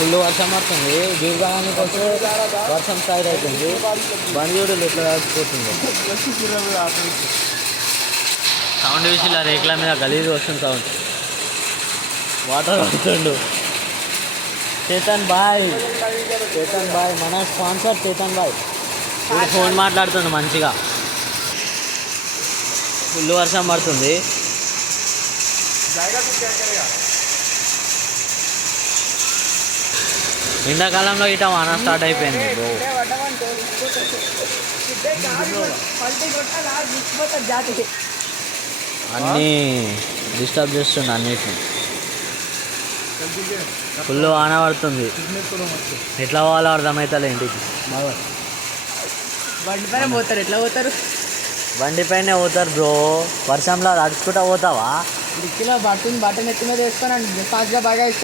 Full వర్షం పడుతుంది. దూరగానికి వస్తే వర్షం స్టార్ట్ అవుతుంది. బండి చూడలు ఎట్లా రాకపోతుంది. సౌండ్ విషయం రేకుల మీద గలీజ్ వస్తుంది సౌండ్. వాటర్ పడుతుండు. చేతన్ బాయ్ మన స్పాన్సర్ చేతన్ బాయ్ ఫోన్ మాట్లాడుతుండు మంచిగా. ఫుల్ వర్షం పడుతుంది. ఎండాకాలంలో ఇట వాన స్టార్ట్ అయిపోయింది. అన్నీ డిస్టర్బ్ చేస్తుండే అన్నిటిని. ఫుల్ వాన పడుతుంది. ఎట్లా పోవాలో అర్థమవుతుంది ఇంటికి. బండి పైన పోతారు. ఎట్లా పోతారు? బండి పైనే పోతారు బ్రో. వర్షంలో అడుచుకుంటా పోతావా? డిక్కీలో బట్టను ఎత్తి మీద వేసుకొని ఫాస్ట్గా బాగా